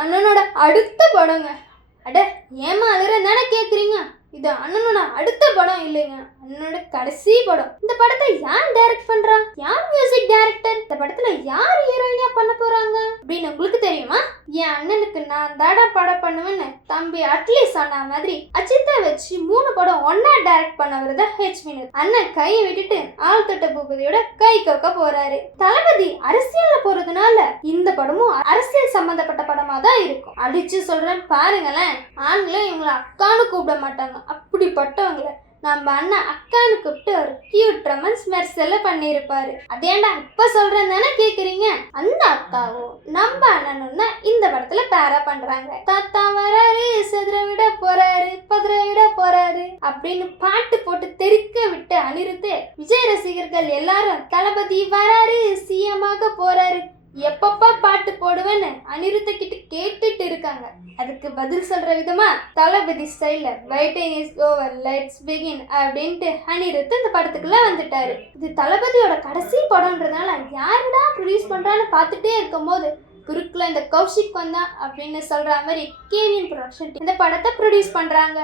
அண்ணனோட அடுத்த படங்க. அட ஏமா அழுறேன்னு தானே கேட்குறீங்க? இது அண்ணனோட அடுத்த படம் இல்லைங்க, அண்ணனோட கடைசி படம். இந்த படத்தை யார் டைரக்ட் பண்றா? யார் மியூசிக் டைரக்டர்? இந்த படத்துல யார் ஹீரோயினியா பண்ண போறாங்க அப்படின்னு உங்களுக்கு தெரியுமா? என் அண்ணனுக்கு நான் தாடா படம் பண்ணுவேன்னு தம்பி அட்லி சொன்ன மாதிரி அஜித்தை வச்சு 3 படம் ஒன்னா டைரக்ட் பண்ணவர் தான் ஹெச் வினோத். அண்ணன் கையை விட்டுட்டு ஆள் தொட்ட பூபதியோட கை கோக்க போறாரு. தளபதி அரசியல்ல போறதுனால இந்த படமும் அரசியல் சம்பந்தப்பட்ட படமா தான் இருக்கும். அடிச்சு சொல்றேன் பாருங்களேன், ஆண்களை இவங்களை அக்கான்னு கூப்பிட மாட்டாங்க. அப்படிப்பட்டவங்களை நம்ம அண்ணன் அக்கான்னு கூப்பிட்டு ஒரு கியூட் ரொமான்ஸ் மெர்சல்ல பண்ணியிருப்பாரு. அதேண்டா இப்ப சொல்றேன் தானே கேக்குறீங்க? அந்த அக்காவும் நம்ம அண்ணனும் தான் இந்த படத்துல பேரா பண்றாங்க. தாத்தா வராரு, செதுர விட போறாரு, பதுர விட போறாரு அப்படின்னு பாட்டு போட்டு தெறிக்க விட்டு அனிருத்து விஜய் ரசிகர்கள் எல்லாரும் தளபதி வராரு, சிஎமாக போறாரு, எப்பப்பா பாட்டு போடுவேன்னு அனிருத்த கிட்ட கேட்டுட்டு இருக்காங்க. அதுக்கு பதில் சொல்ற விதமா தளபதி ஸ்டைல்ல waiting is over let's begin அப்படின்ட்டு அனிருத் இந்த படத்துக்குள்ள வந்துட்டாரு. இது தளபதியோட கடைசி படம்ன்றதுனால யாருடா ப்ரொடியூஸ் பண்றான்னு பார்த்துட்டே இருக்கும் போது குறுக்குல இந்த கௌஷிக் வந்தா அப்படின்னு சொல்ற மாதிரி கேவின் ப்ரொடக்ஷன் இந்த படத்தை ப்ரொடியூஸ் பண்றாங்க.